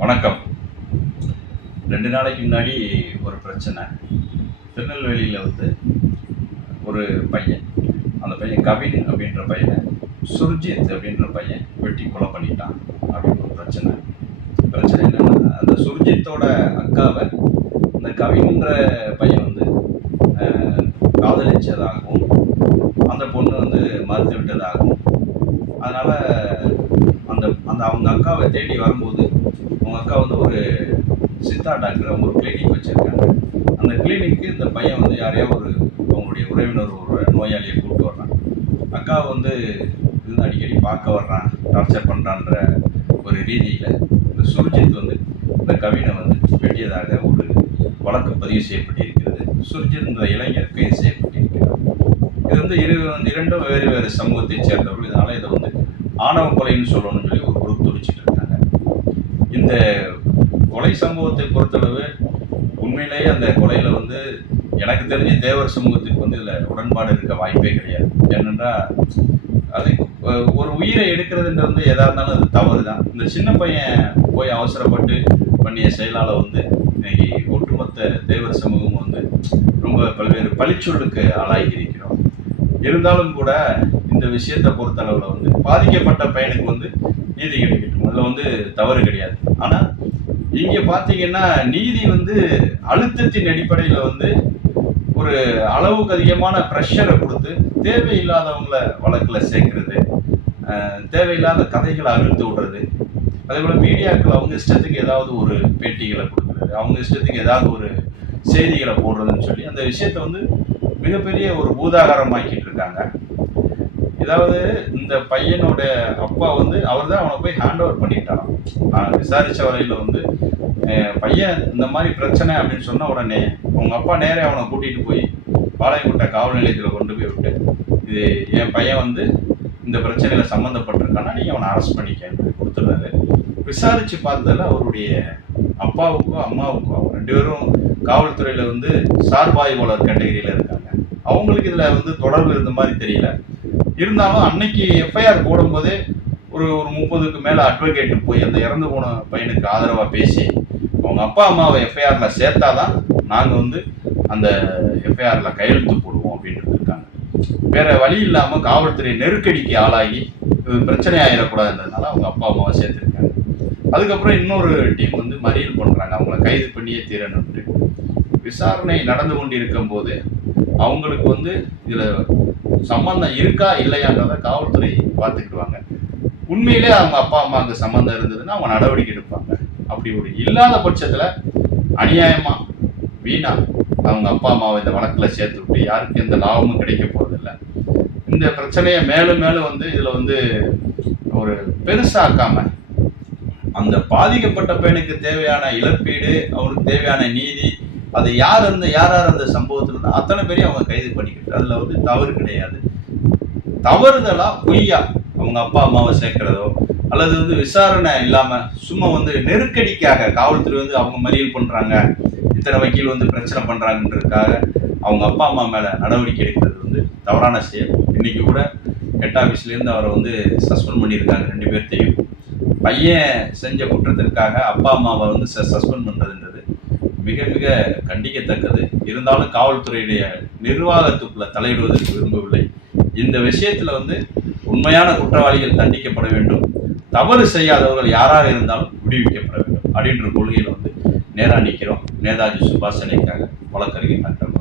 வணக்கம். ரெண்டு நாளைக்கு முன்னாடி ஒரு பிரச்சனை. திருநெல்வேலியில் வந்து ஒரு பையன் அந்த பையன் கவின் அப்படின்ற பையனை சுர்ஜித் அப்படின்ற பையன் வெட்டி கொலை பண்ணிட்டான் அப்படின்னு ஒரு பிரச்சனை. பிரச்சனை என்னென்னா அந்த சுர்ஜித்தோட அக்காவை இந்த கவின்ற பையன் வந்து காதலிச்சதாகவும் அந்த பொண்ணு வந்து மறுத்து விட்டதாகவும் அதனால் அந்த அந்த அவங்க அக்காவை தேடி வரும்போது அவங்க அக்கா வந்து ஒரு சித்தா டாக்டர் அவங்க ஒரு கிளினிக் வச்சுருக்காங்க. அந்த கிளினிக்கு இந்த பையன் வந்து யாரையோ ஒரு அவங்களுடைய உறவினர் ஒரு நோயாளியை கூப்பிட்டு வர்றான். அக்காவை வந்து இருந்து அடிக்கடி பார்க்க வர்றான் டார்ச்சர் பண்ணுறான்ற ஒரு ரீதியில். இந்த சுர்ஜித் வந்து இந்த கவினை வந்து வெட்டியதாக ஒரு வழக்கு பதிவு செய்யப்பட்டிருக்கிறது. சுர்ஜித் இந்த இளைஞர் கைது செய்யப்பட்டிருக்கிறார். இது வந்து இரு இரண்டும் வேறு வேறு சமூகத்தைச் சேர்ந்தவர்கள். இதனால் இதை வந்து ஆணவ கொலைன்னு சொல்லணும்னு சொல்லி ஒரு குரூப் துடிச்சிட்டு இந்த கொலை சம்பவத்தை பொறுத்தளவு உண்மையிலேயே அந்த கொலையில் வந்து எனக்கு தெரிஞ்ச தேவர் சமூகத்துக்கு வந்து இதில் உடன்பாடு இருக்க வாய்ப்பே கிடையாது. ஏனென்றால் அது ஒரு உயிரை எடுக்கிறதுன்றது வந்து எதாக இருந்தாலும் அது தவறு தான் இந்த சின்ன பையன் போய் அவசரப்பட்டு பண்ணிய செயலால் வந்து இன்னைக்கு ஒட்டுமொத்த தேவர் சமூகம் வந்து ரொம்ப பல்வேறு பழிச்சொல்லுக்கு ஆளாகி இருக்கிறோம். இருந்தாலும் கூட இந்த விஷயத்தை பொறுத்தளவில் வந்து பாதிக்கப்பட்ட பையனுக்கு வந்து நீதி கிடைக்கட்டும். அதில் வந்து தவறு கிடையாது. ஆனால் இங்கே பார்த்தீங்கன்னா நீதி வந்து அழுத்தத்தின் அடிப்படையில் வந்து ஒரு அளவுக்கு அதிகமான ப்ரெஷரை கொடுத்து தேவையில்லாதவங்கள வழக்கில் சேர்க்கறது தேவையில்லாத கதைகளை அழுத்து விடுறது. அதே போல் மீடியாக்கள் அவங்க இஷ்டத்துக்கு ஏதாவது ஒரு பேட்டிகளை கொடுக்குறது அவங்க இஷ்டத்துக்கு ஏதாவது ஒரு செய்திகளை போடுறதுன்னு சொல்லி அந்த விஷயத்தை வந்து மிகப்பெரிய ஒரு பூதாகாரமாக்கிட்டு இருக்காங்க ஏதாவது இந்த பையனோட அப்பா வந்து அவர் தான் அவனை போய் ஹேண்ட் ஓவர் பண்ணிட்டாராம். நான் விசாரிச்ச வரையில வந்து பையன் இந்த மாதிரி பிரச்சனை அப்படின்னு சொன்ன உடனே அவங்க அப்பா நேரே அவனை கூட்டிட்டு போய் பாளையங்குட்டை காவல் நிலையத்தில் கொண்டு போய் விட்டு இது என் பையன் வந்து இந்த பிரச்சனையில சம்மந்தப்பட்டிருக்கானா நீங்க அவனை அரெஸ்ட் பண்ணிக்க கொடுத்துருந்தாரு விசாரிச்சு பார்த்ததுல அவருடைய அப்பாவுக்கும் அம்மாவுக்கும் ரெண்டு பேரும் காவல்துறையில வந்து சார்பாய்வாளர் கேட்டகரியில இருக்காங்க. அவங்களுக்கு இதுல வந்து தொடர்பு இருந்த மாதிரி தெரியல. இருந்தாலும் அன்னைக்கு எஃப்ஐஆர் போடும்போதே ஒரு ஒரு முப்பதுக்கு மேல அட்வொகேட் போய் அந்த இறந்து போன பையனுக்கு ஆதரவா பேசி அவங்க அப்பா அம்மாவை எஃப்ஐஆர்ல சேர்த்தாதான் நாங்க வந்து அந்த எஃப்ஐஆர்ல கையெழுத்து போடுவோம் அப்படின்ட்டு இருக்காங்க. வேற வழி இல்லாம காவல்துறை நெருக்கடிக்கு ஆளாகி பிரச்சனை ஆயிடக்கூடாதுன்றதுனால அவங்க அப்பா அம்மாவை சேர்த்திருக்காங்க. அதுக்கப்புறம் இன்னொரு டீம் வந்து மறியல் பண்ணுறாங்க அவங்கள கைது பண்ணியே தீரணும்ட்டு. விசாரணை நடந்து கொண்டிருக்கும் போது அவங்களுக்கு வந்து இதில் சம்பந்தம் இருக்கா இல்லையான்றத காவல்துறை பார்த்துக்கிடுவாங்க. உண்மையிலே அவங்க அப்பா அம்மாவுக்கு சம்மந்தம் இருந்ததுன்னா அவங்க நடவடிக்கை எடுப்பாங்க. அப்படி ஒரு இல்லாத பட்சத்தில் அநியாயமாக வீணா அவங்க அப்பா அம்மாவை இந்த வழக்கில் சேர்த்து விட்டு யாருக்கும் எந்த லாபமும் கிடைக்க போகிறதில்ல இந்த பிரச்சனையை மேலும் மேலும் வந்து இதில் வந்து ஒரு பெருசாக்காமல் அந்த பாதிக்கப்பட்ட பையனுக்கு தேவையான இழப்பீடு அவருக்கு தேவையான நீதி அது யார் இருந்த யார் யார் அந்த சம்பவத்தில் இருந்தால் அத்தனை பேரையும் அவங்க கைது பண்ணிக்கிட்டு அதில் வந்து தவறு கிடையாது. தவறுதலா பொய்யா அவங்க அப்பா அம்மாவை சேர்க்கிறதோ அல்லது வந்து விசாரணை இல்லாம சும்மா வந்து நெருக்கடிக்காக காவல்துறை வந்து அவங்க மறியல் பண்றாங்க இத்தனை வக்கீல் வந்து பிரச்சனை பண்றாங்கன்றதுக்காக அவங்க அப்பா அம்மா மேல நடவடிக்கை எடுக்கிறது வந்து தவறான செயல். இன்னைக்கு கூட ஹெட் ஆஃபீஸ்ல இருந்து அவரை வந்து சஸ்பெண்ட் பண்ணியிருக்காங்க ரெண்டு பேர்த்தையும். பையன் செஞ்ச குற்றத்திற்காக அப்பா அம்மாவை வந்து சஸ்பெண்ட் பண்ணுறதுன்றது மிக மிக கண்டிக்கத்தக்கது. இருந்தாலும் காவல்துறையுடைய நிர்வாகத்துக்குள்ள தலையிடுவதற்கு விரும்பவில்லை. இந்த விஷயத்தில் வந்து உண்மையான குற்றவாளிகள் தண்டிக்கப்பட வேண்டும். தவறு செய்யாதவர்கள் யாராக இருந்தாலும் விடுவிக்கப்பட வேண்டும். அப்படின்ற கொள்கையில் வந்து நேராக நிற்கிறோம் நேதாஜி சுபாஷ் சிலைக்காக வழக்கறிஞர் டாக்டர்